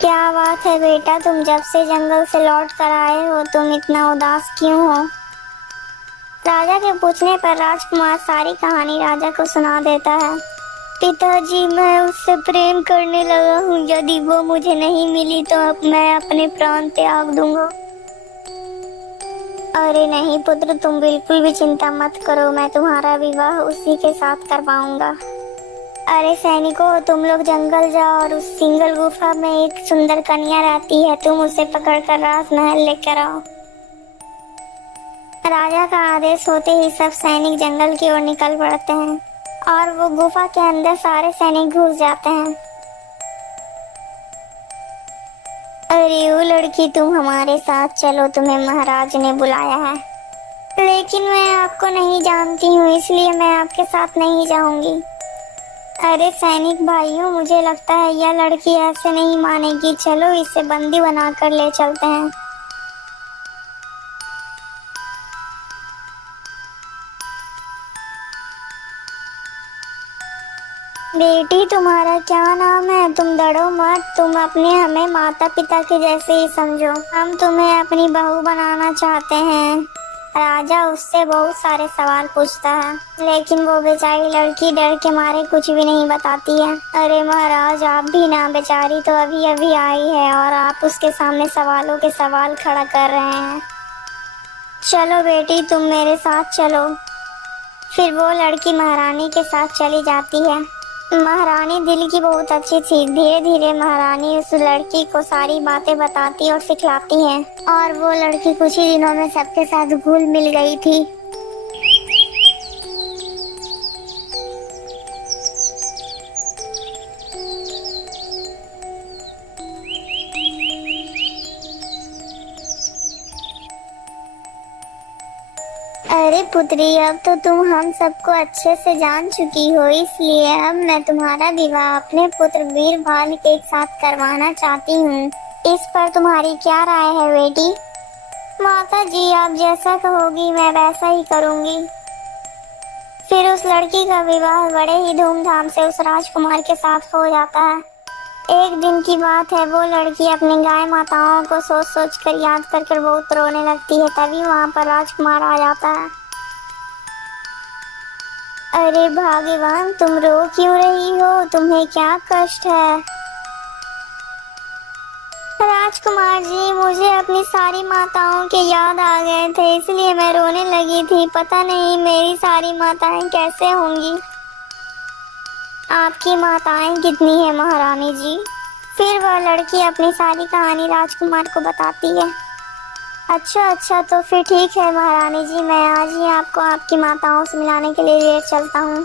क्या बात है बेटा, तुम जब से जंगल से लौट कर आए हो तुम इतना उदास क्यों हो? राजा के पूछने पर राजकुमार सारी कहानी राजा को सुना देता है। पिताजी, मैं उससे प्रेम करने लगा हूँ। यदि वो मुझे नहीं मिली तो अब मैं अपने प्राण त्याग दूंगा। अरे नहीं पुत्र, तुम बिल्कुल भी चिंता मत करो, मैं तुम्हारा विवाह उसी के साथ करवाऊंगा। अरे सैनिकों, तुम लोग जंगल जाओ और उस सिंगल गुफा में एक सुंदर कन्या रहती है, तुम उसे पकड़कर राजमहल लेकर आओ। राजा का आदेश होते ही सब सैनिक जंगल की ओर निकल पड़ते हैं और वो गुफा के अंदर सारे सैनिक घुस जाते हैं। अरे ओ लड़की, तुम हमारे साथ चलो, तुम्हें महाराज ने बुलाया है। लेकिन मैं आपको नहीं जानती हूँ, इसलिए मैं आपके साथ नहीं जाऊंगी। अरे सैनिक भाइयों, मुझे लगता है यह लड़की ऐसे नहीं मानेगी, चलो इसे बंदी बनाकर ले चलते हैं। बेटी, तुम्हारा क्या नाम है? तुम डरो मत, तुम अपने हमें माता पिता के जैसे ही समझो। हम तुम्हें अपनी बहू बनाना चाहते हैं। राजा उससे बहुत सारे सवाल पूछता है, लेकिन वो बेचारी लड़की डर के मारे कुछ भी नहीं बताती है। अरे महाराज, आप भी ना, बेचारी तो अभी अभी आई है और आप उसके सामने सवालों के सवाल खड़ा कर रहे हैं। चलो बेटी, तुम मेरे साथ चलो। फिर वो लड़की महारानी के साथ चली जाती है। महारानी दिल की बहुत अच्छी थी। धीरे धीरे महारानी उस लड़की को सारी बातें बताती और सिखलाती है और वो लड़की कुछ ही दिनों में सबके साथ घुल मिल गई थी। अरे पुत्री, अब तो तुम हम सबको अच्छे से जान चुकी हो, इसलिए अब मैं तुम्हारा विवाह अपने पुत्र वीरभाल के साथ करवाना चाहती हूँ। इस पर तुम्हारी क्या राय है बेटी? माता जी, आप जैसा कहोगी मैं वैसा ही करूँगी। फिर उस लड़की का विवाह बड़े ही धूमधाम से उस राजकुमार के साथ हो जाता है। एक दिन की बात है, वो लड़की अपनी गाय माताओं को सोच सोच कर याद कर कर बहुत रोने लगती है। तभी वहाँ पर राजकुमार आ जाता है। अरे भाग्यवान, तुम रो क्यों रही हो? तुम्हें क्या कष्ट है? राजकुमार जी, मुझे अपनी सारी माताओं के याद आ गए थे, इसलिए मैं रोने लगी थी। पता नहीं मेरी सारी माताएं कैसे होंगी। आपकी माताएं कितनी है महारानी जी? फिर वह लड़की अपनी सारी कहानी राजकुमार को बताती है। अच्छा, तो फिर ठीक है महारानी जी, मैं आज ही आपको आपकी माताओं से मिलाने के लिए ले चलता हूँ।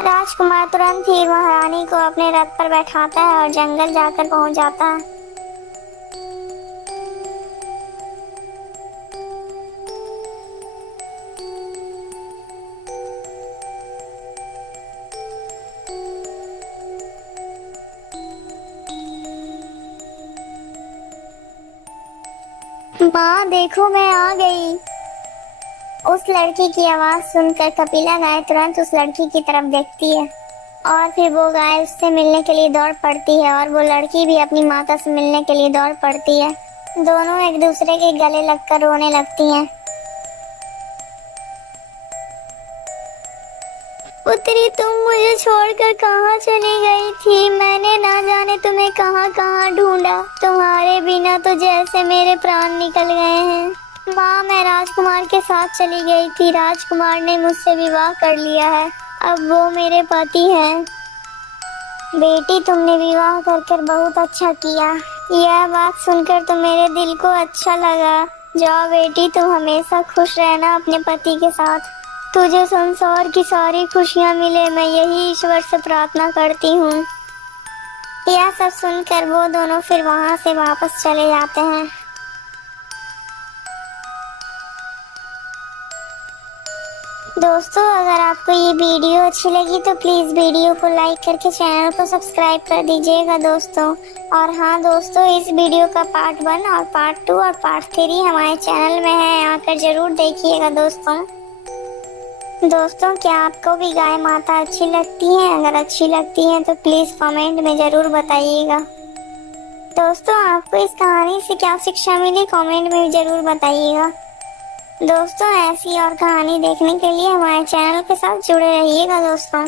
राजकुमार तुरंत ही महारानी को अपने रथ पर बैठाता है और जंगल जाकर पहुँच जाता है। माँ देखो, मैं आ गई। उस लड़की की आवाज सुनकर कपिला गाय तुरंत उस लड़की की तरफ देखती है और फिर वो गाय उससे मिलने के लिए दौड़ पड़ती है और वो लड़की भी अपनी माता से मिलने के लिए दौड़ पड़ती है। दोनों एक दूसरे के गले लगकर रोने लगती हैं। पुत्री, तुम मुझे छोड़कर कहाँ चली गई थी? मैंने ना जाने तुम्हें कहाँ कहाँ ढूंढा। तुम्हारे बिना तो जैसे मेरे प्राण निकल गए हैं। माँ, मैं राजकुमार के साथ चली गई थी। राजकुमार ने मुझसे विवाह कर लिया है, अब वो मेरे पति हैं। बेटी, तुमने विवाह कर कर बहुत अच्छा किया। यह बात सुनकर तो मेरे दिल को अच्छा लगा। जाओ बेटी, तुम हमेशा खुश रहना अपने पति के साथ। तुझे संसार की सारी खुशियाँ मिले, मैं यही ईश्वर से प्रार्थना करती हूँ। यह सब सुनकर वो दोनों फिर वहाँ से वापस चले जाते हैं। दोस्तों, अगर आपको ये वीडियो अच्छी लगी तो प्लीज़ वीडियो को लाइक करके चैनल को सब्सक्राइब कर दीजिएगा दोस्तों। और हाँ दोस्तों, इस वीडियो का पार्ट 1 और पार्ट 2 और पार्ट 3 हमारे चैनल में है, आकर ज़रूर देखिएगा दोस्तों। दोस्तों, क्या आपको भी गाय माता अच्छी लगती हैं? अगर अच्छी लगती हैं तो प्लीज़ कमेंट में ज़रूर बताइएगा। दोस्तों आपको इस कहानी से क्या शिक्षा मिली कमेंट में जरूर बताइएगा। दोस्तों ऐसी और कहानी देखने के लिए हमारे चैनल के साथ जुड़े रहिएगा दोस्तों।